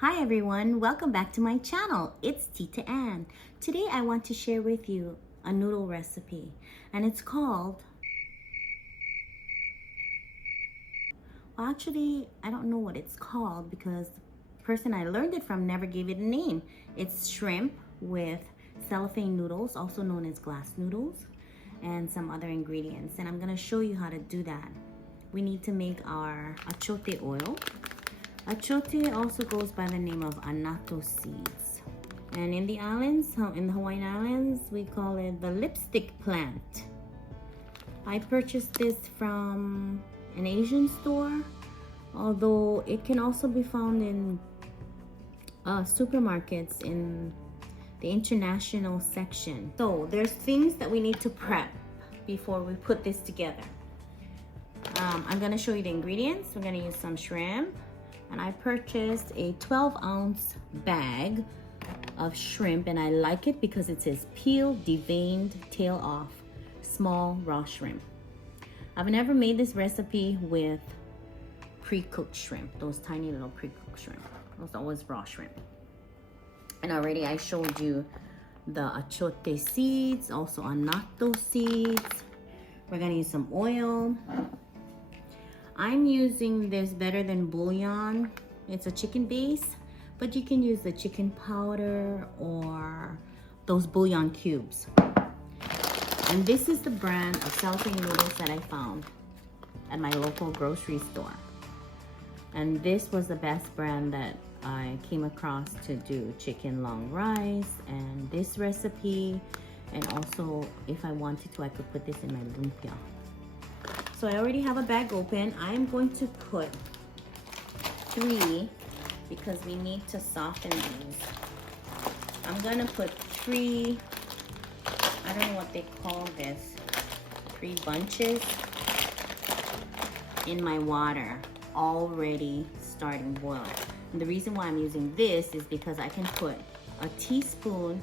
Hi everyone, welcome back to my channel. It's Tita Ann. Today I want to share with you a noodle recipe and it's called, well actually I don't know what it's called because the person I learned it from never gave it a name. It's shrimp with cellophane noodles, also known as glass noodles, and some other ingredients, and I'm going to show you how to do that. We need to make our achiote oil. Achiote also goes by the name of annatto seeds. And in the islands, in the Hawaiian Islands, we call it the lipstick plant. I purchased this from an Asian store, although it can also be found in supermarkets in the international section. So there's things that we need to prep before we put this together. I'm gonna show you the ingredients. We're gonna use some shrimp. And I purchased a 12-ounce bag of shrimp, and I like it because it says peeled, deveined, tail off, small raw shrimp. I've never made this recipe with pre-cooked shrimp, those tiny little pre-cooked shrimp. Those always raw shrimp. And already I showed you the achiote seeds, also annatto seeds. We're gonna use some oil. I'm using this Better Than Bouillon. It's a chicken base, but you can use the chicken powder or those bouillon cubes. And this is the brand of cellophane noodles that I found at my local grocery store. And this was the best brand that I came across to do chicken long rice and this recipe. And also, if I wanted to, I could put this in my lumpia. So I already have a bag open. I'm going to put 3 because we need to soften these. I'm gonna put 3, I don't know what they call this, 3 bunches in my water, already starting boil. And the reason why I'm using this is because I can put a teaspoon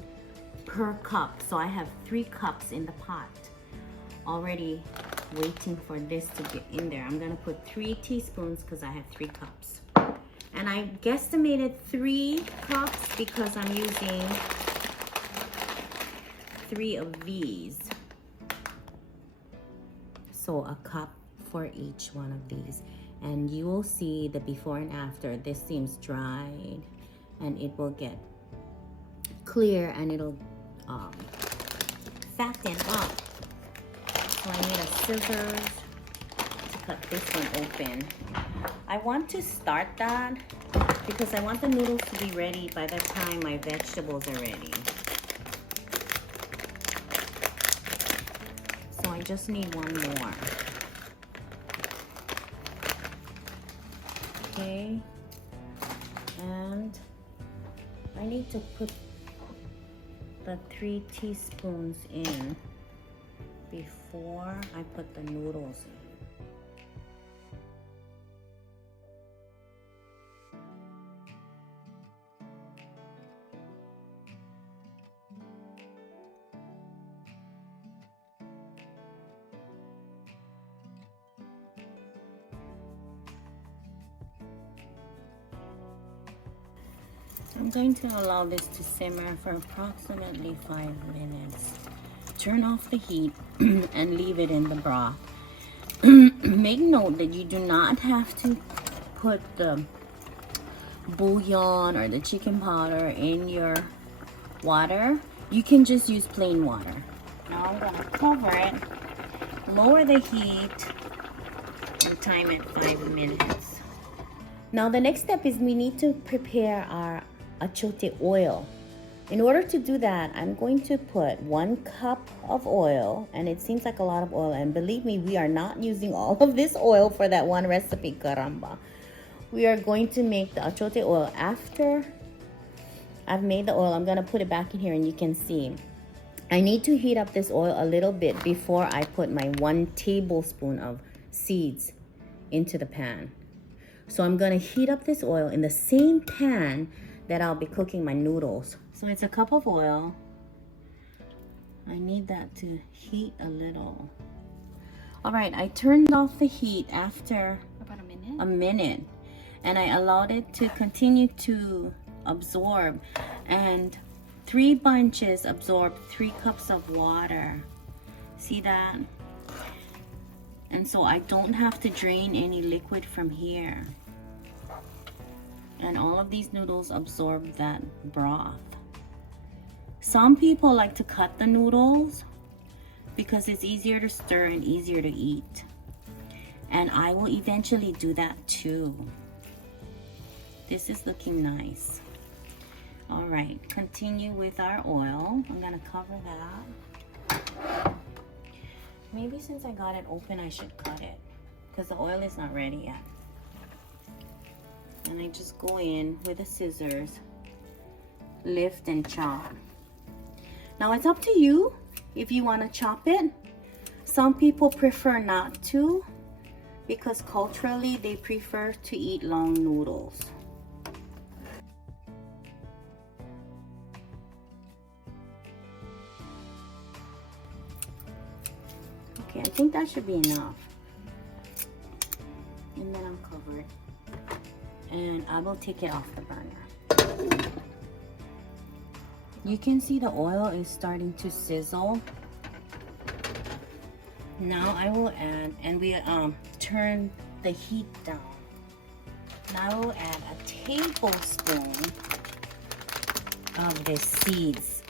per cup. So I have 3 cups in the pot already waiting for this to get in there. I'm gonna put 3 teaspoons because I have 3 cups. And I guesstimated 3 cups because I'm using 3 of these. So a cup for each one of these. And you will see the before and after. This seems dried and it will get clear and it'll fatten up. So I need a scissors to cut this one open. I want to start that because I want the noodles to be ready by the time my vegetables are ready. So I just need one more. Okay. And I need to put the 3 teaspoons in before I put the noodles in. I'm going to allow this to simmer for approximately 5 minutes. Turn off the heat and leave it in the broth. Make note that you do not have to put the bouillon or the chicken powder in your water. You can just use plain water. Now I'm gonna cover it, lower the heat, and time it 5 minutes. Now the next step is we need to prepare our achiote oil. In order to do that, I'm going to put 1 cup of oil, and it seems like a lot of oil, and believe me, we are not using all of this oil for that one recipe, caramba. We are going to make the achiote oil. After I've made the oil, I'm gonna put it back in here and you can see. I need to heat up this oil a little bit before I put my 1 tablespoon of seeds into the pan. So I'm gonna heat up this oil in the same pan that I'll be cooking my noodles. So it's a cup of oil. I need that to heat a little. All right, I turned off the heat after about a minute. and I allowed it to continue to absorb, and 3 bunches absorbed 3 cups of water. See that? And so I don't have to drain any liquid from here. And all of these noodles absorb that broth. Some people like to cut the noodles because it's easier to stir and easier to eat. And I will eventually do that too. This is looking nice. All right, continue with our oil. I'm gonna cover that. Maybe since I got it open, I should cut it because the oil is not ready yet. And I just go in with the scissors, lift and chop. Now it's up to you if you want to chop it. Some people prefer not to because culturally they prefer to eat long noodles. Okay, I think that should be enough. And then I'll cover it. And I will take it off the burner. You can see the oil is starting to sizzle. Now I will add, and we turn the heat down. Now I will add a tablespoon of the seeds.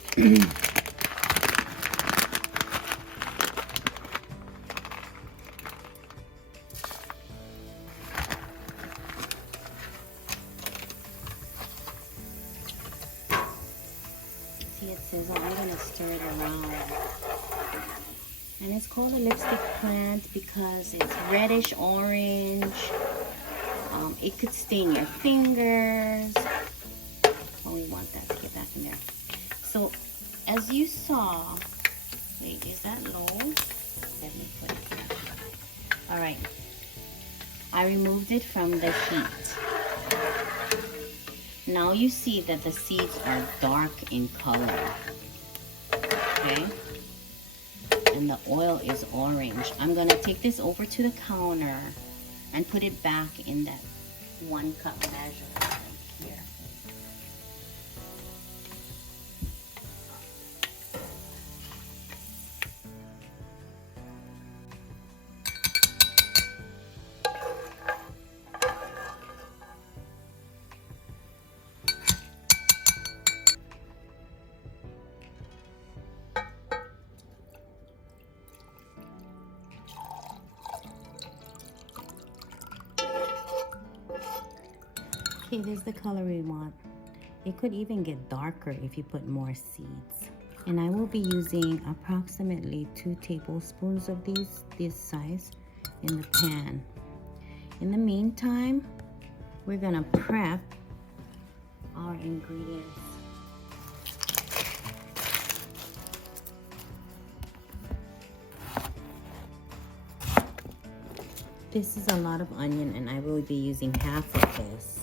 See it sizzle. I'm gonna stir it around. And it's called a lipstick plant because it's reddish orange. It could stain your fingers. Oh, we want that to get back in there. So, as you saw, wait, is that low? Let me put it here. All right. I removed it from the heat. Now you see that the seeds are dark in color. Okay? And the oil is orange. I'm gonna take this over to the counter and put it back in that 1 cup measure here. Okay, there's the color we want. It could even get darker if you put more seeds. And I will be using approximately 2 tablespoons of this size in the pan. In the meantime, we're gonna prep our ingredients. This is a lot of onion and I will be using half of this.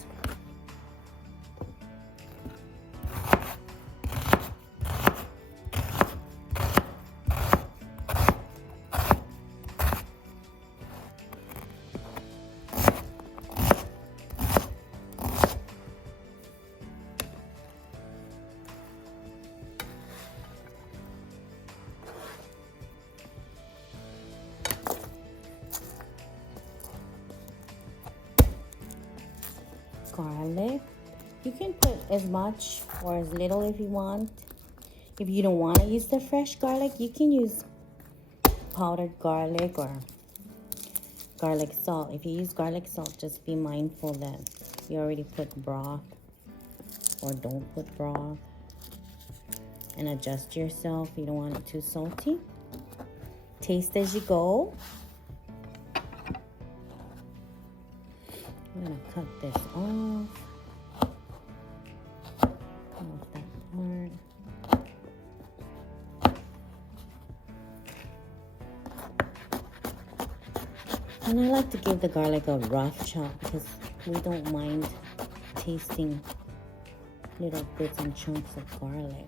Garlic. You can put as much or as little if you want. If you don't want to use the fresh garlic, you can use powdered garlic or garlic salt. If you use garlic salt, just be mindful that you already put broth or don't put broth. And adjust yourself. You don't want it too salty. Taste as you go. I'm gonna cut this off. Cut off that part. And I like to give the garlic a rough chop because we don't mind tasting little bits and chunks of garlic.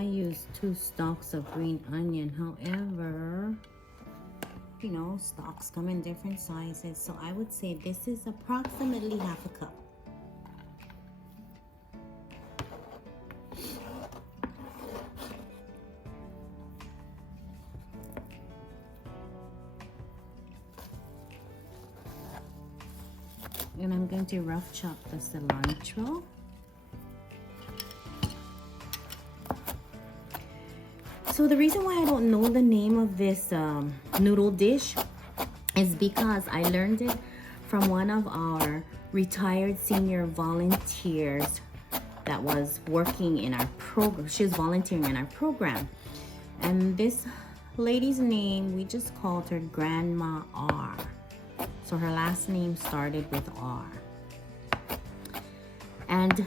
I use 2 stalks of green onion. However, you know, stalks come in different sizes. So I would say this is approximately half a cup. And I'm going to rough chop the cilantro. So the reason why I don't know the name of this noodle dish is because I learned it from one of our retired senior volunteers that was working in our program. She was volunteering in our program. And this lady's name, we just called her Grandma R. So her last name started with R. And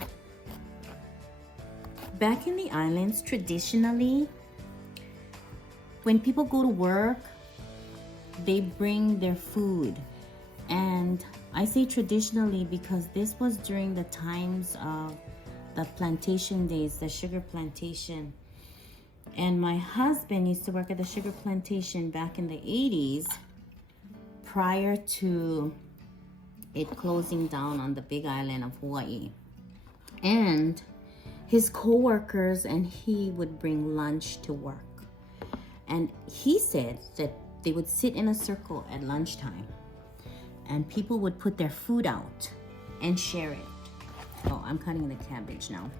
back in the islands, traditionally, when people go to work, they bring their food. And I say traditionally because this was during the times of the plantation days, the sugar plantation. And my husband used to work at the sugar plantation back in the 80s, prior to it closing down on the big island of Hawaii. And his co-workers and he would bring lunch to work. And he said that they would sit in a circle at lunchtime and people would put their food out and share it. Oh, I'm cutting the cabbage now.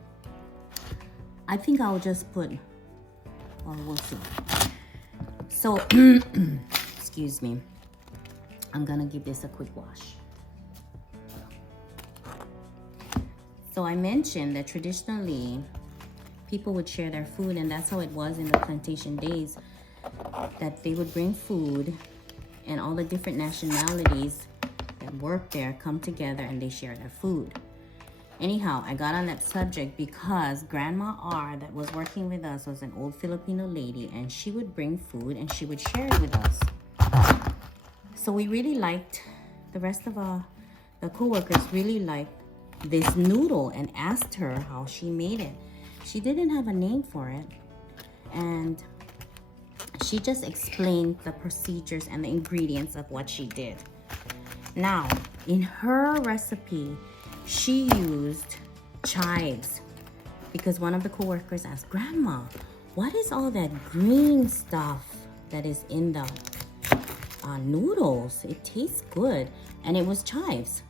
I think I'll just put, well, we'll see. So, excuse me. I'm gonna give this a quick wash. So I mentioned that traditionally people would share their food, and that's how it was in the plantation days, that they would bring food and all the different nationalities that work there come together and they share their food. Anyhow, I got on that subject because Grandma R that was working with us was an old Filipino lady, and she would bring food and she would share it with us. So we really liked, the rest of the co-workers really liked this noodle and asked her how she made it. She didn't have a name for it, and she just explained the procedures and the ingredients of what she did. Now, in her recipe, she used chives because one of the co-workers asked, Grandma, what is all that green stuff that is in the noodles? It tastes good. And it was chives,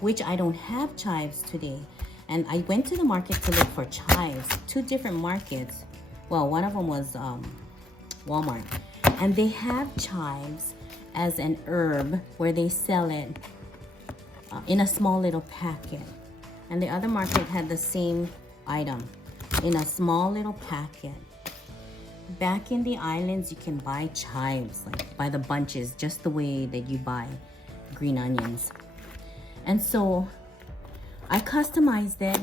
which I don't have chives today. And I went to the market to look for chives, 2 different markets. Well, one of them was Walmart. And they have chives as an herb where they sell it in a small little packet. And the other market had the same item in a small little packet. Back in the islands, you can buy chives, like by the bunches, just the way that you buy green onions. And so I customized it,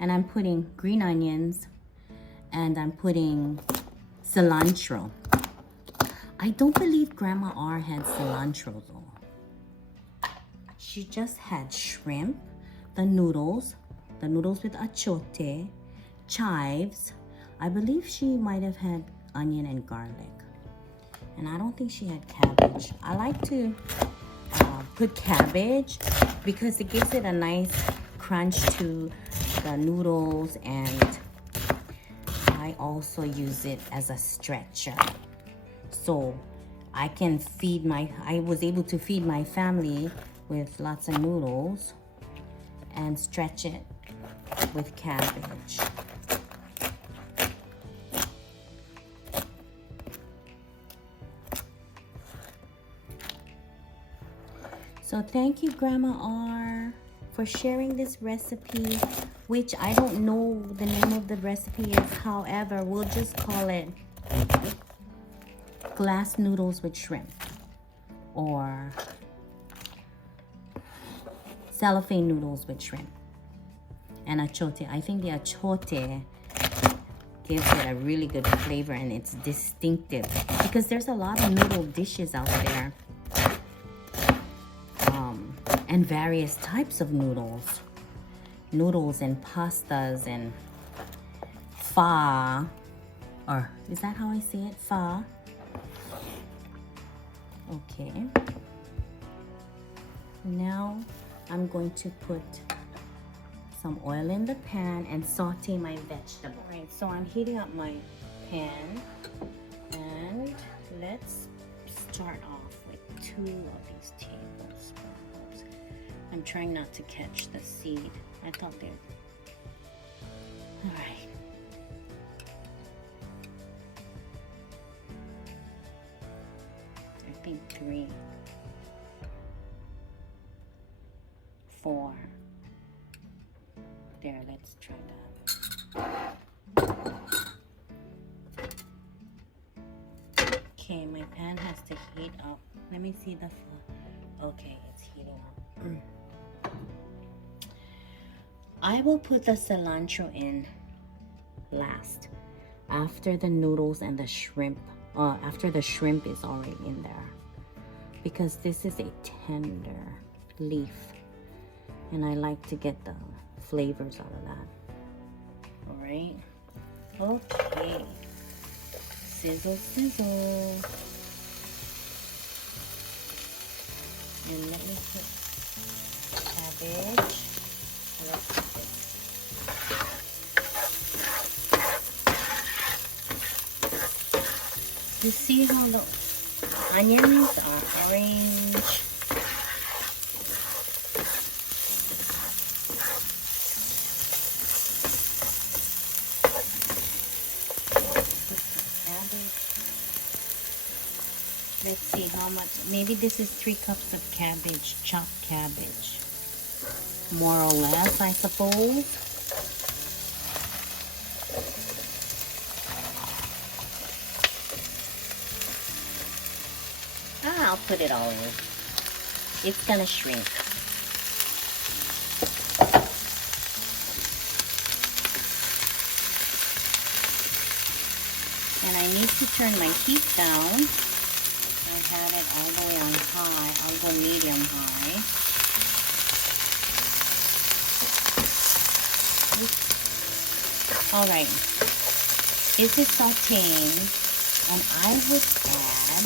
and I'm putting green onions and I'm putting cilantro. I don't believe Grandma R had cilantro though. She just had shrimp, the noodles with achiote, chives. I believe she might have had onion and garlic. And I don't think she had cabbage. I like to put cabbage because it gives it a nice crunch to the noodles, and I also use it as a stretcher. So I was able to feed my family with lots of noodles and stretch it with cabbage. So thank you, Grandma R, for sharing this recipe, which I don't know the name of the recipe is. However, we'll just call it glass noodles with shrimp, or cellophane noodles with shrimp and achiote. I think the achiote gives it a really good flavor, and it's distinctive because there's a lot of noodle dishes out there, and various types of noodles and pastas and pho, or is that how I say it? Pho. Okay. Now I'm going to put some oil in the pan and saute my vegetable. All right, so I'm heating up my pan, and let's start off with 2 of these tablespoons. I'm trying not to catch the seed. I thought they're... All right. I think 3, 4. There, let's try that. Okay, my pan has to heat up. Let me see the flow. Okay, it's heating up. I will put the cilantro in last, after the noodles and the shrimp. After the shrimp is already in there, because this is a tender leaf, and I like to get the flavors out of that. All right. Okay. Sizzle, sizzle. And let me put cabbage. You see how the onions are orange? Let's see how much. Maybe this is 3 cups of cabbage, chopped cabbage. More or less, I suppose. I'll put it all in. It's gonna shrink. And I need to turn my heat down. I had it all the way on high. I'll go medium high. All right. This is sauteing, and I would add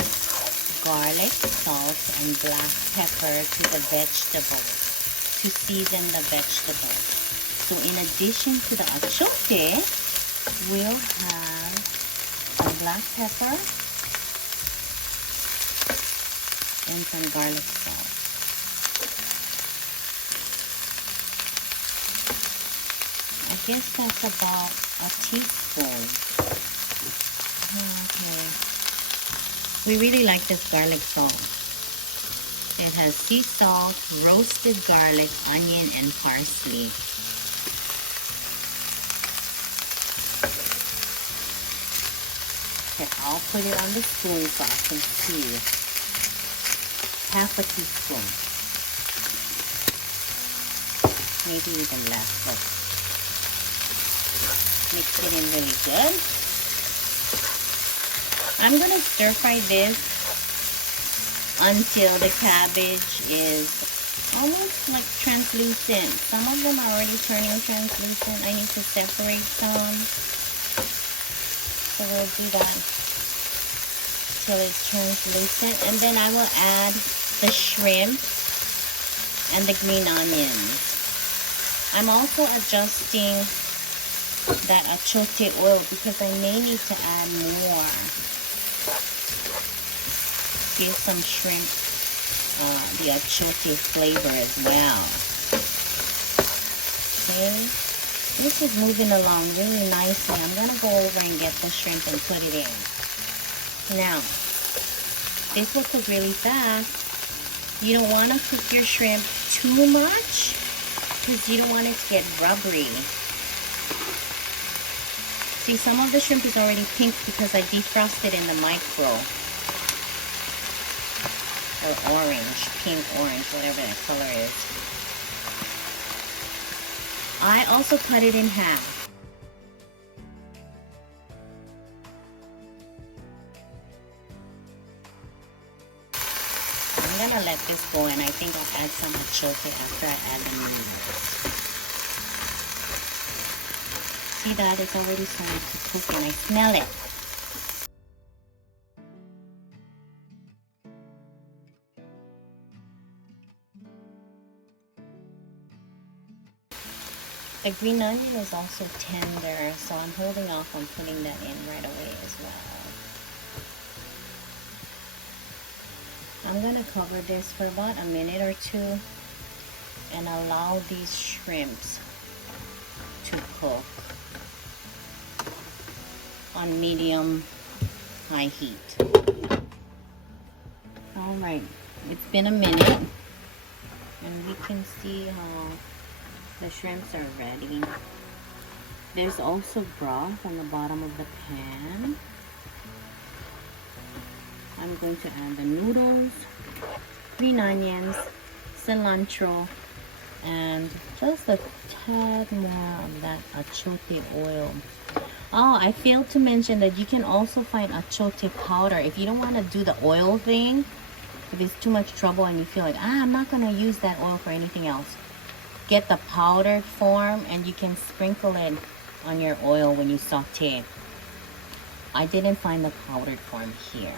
garlic, salt, and black pepper to the vegetables to season the vegetables. So in addition to the achiote, we'll have some black pepper and some garlic salt. I guess that's about a teaspoon. Okay. We really like this garlic salt. It has sea salt, roasted garlic, onion, and parsley. Okay, I'll put it on the spoon so I can see. Half a teaspoon. Maybe even less. Let's mix it in really good. I'm gonna stir fry this until the cabbage is almost like translucent. Some of them are already turning translucent. I need to separate some. So we'll do that till it's translucent. And then I will add the shrimp and the green onions. I'm also adjusting that achiote oil because I may need to add more. Give some shrimp the achiote flavor as well. Okay, this is moving along really nicely. I'm gonna go over and get the shrimp and put it in. Now, this will cook really fast. You don't want to cook your shrimp too much because you don't want it to get rubbery. See, some of the shrimp is already pink because I defrosted in the micro. Or orange, pink, orange, whatever that color is. I also cut it in half. I'm gonna let this go, and I think I'll add some achiote after I add the noodles. So see that? It's already started to cook and I smell it. The green onion is also tender, so I'm holding off on putting that in right away as well. I'm gonna cover this for about a minute or two and allow these shrimps to cook on medium high heat. All right, it's been a minute and we can see how the shrimps are ready. There's also broth on the bottom of the pan. I'm going to add the noodles, green onions, cilantro, and just a tad more of that achiote oil. Oh, I failed to mention that you can also find achiote powder. If you don't want to do the oil thing, if it's too much trouble and you feel like, I'm not going to use that oil for anything else, get the powdered form and you can sprinkle it on your oil when you saute. I didn't find the powdered form here.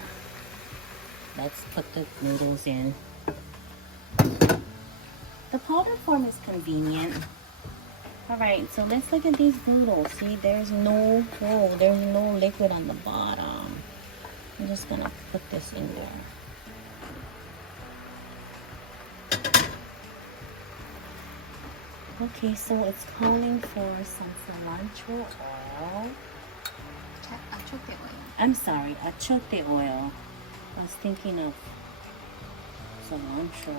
Let's put the noodles in. The powdered form is convenient. Alright, so let's look at these noodles. See, there's no liquid on the bottom. I'm just gonna put this in there. Okay, so it's calling for some cilantro oil. Achiote oil. I'm sorry, achiote oil. I was thinking of cilantro.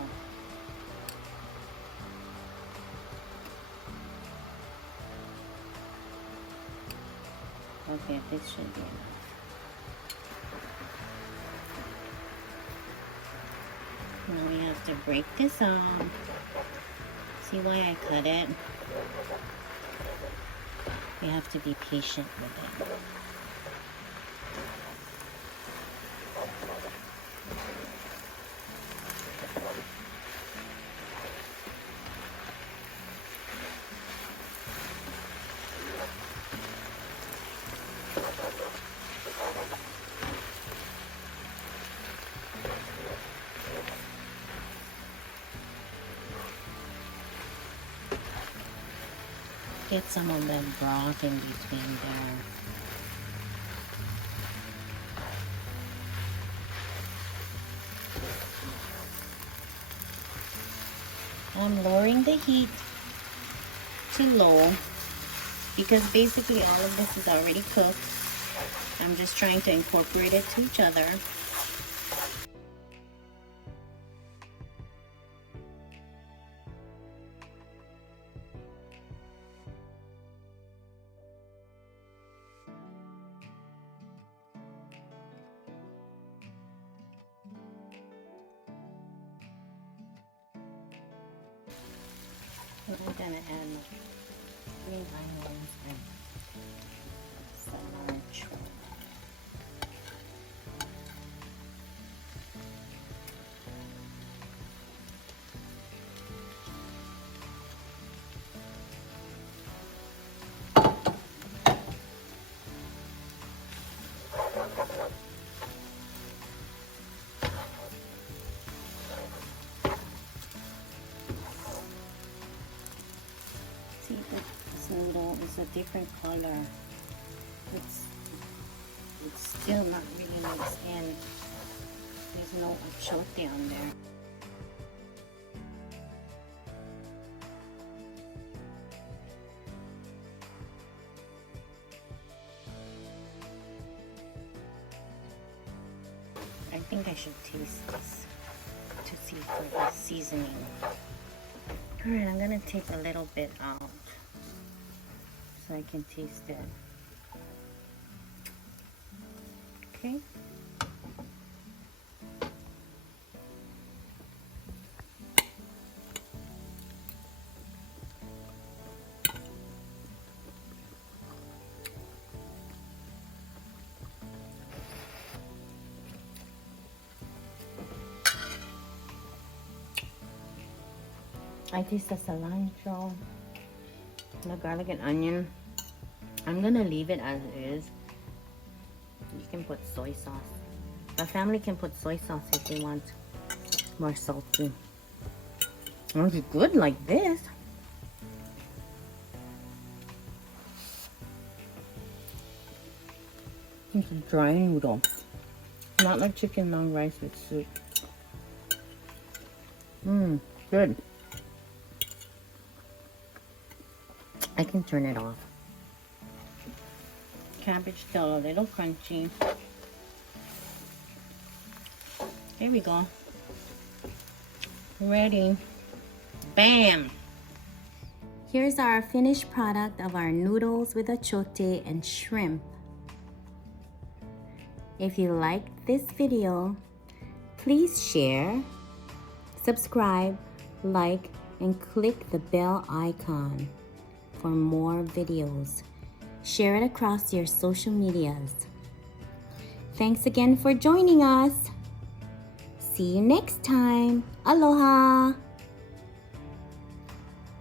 Okay, this should be enough. Now we have to break this up. See why I cut it? You have to be patient with it. Get some of that broth in between there. I'm lowering the heat to low because basically all of this is already cooked. I'm just trying to incorporate it to each other. I'm gonna add my green onions and cilantro. See, this noodle is a different color. It's still not really mixed in. There's no achiote on there. I think I should taste this to see for the seasoning. Alright, I'm gonna take a little bit out so I can taste it. Okay. I taste the cilantro, the garlic and onion. I'm gonna leave it as is. You can put soy sauce. My family can put soy sauce if they want more salty. It's good like this. It's a dry noodle. Not like chicken long rice with soup. Good. I can turn it off. Cabbage still a little crunchy. Here we go. Ready. Bam! Here's our finished product of our noodles with achiote and shrimp. If you liked this video, please share, subscribe, like, and click the bell icon for more videos. Share it across your social medias. Thanks again for joining us. See you next time. Aloha!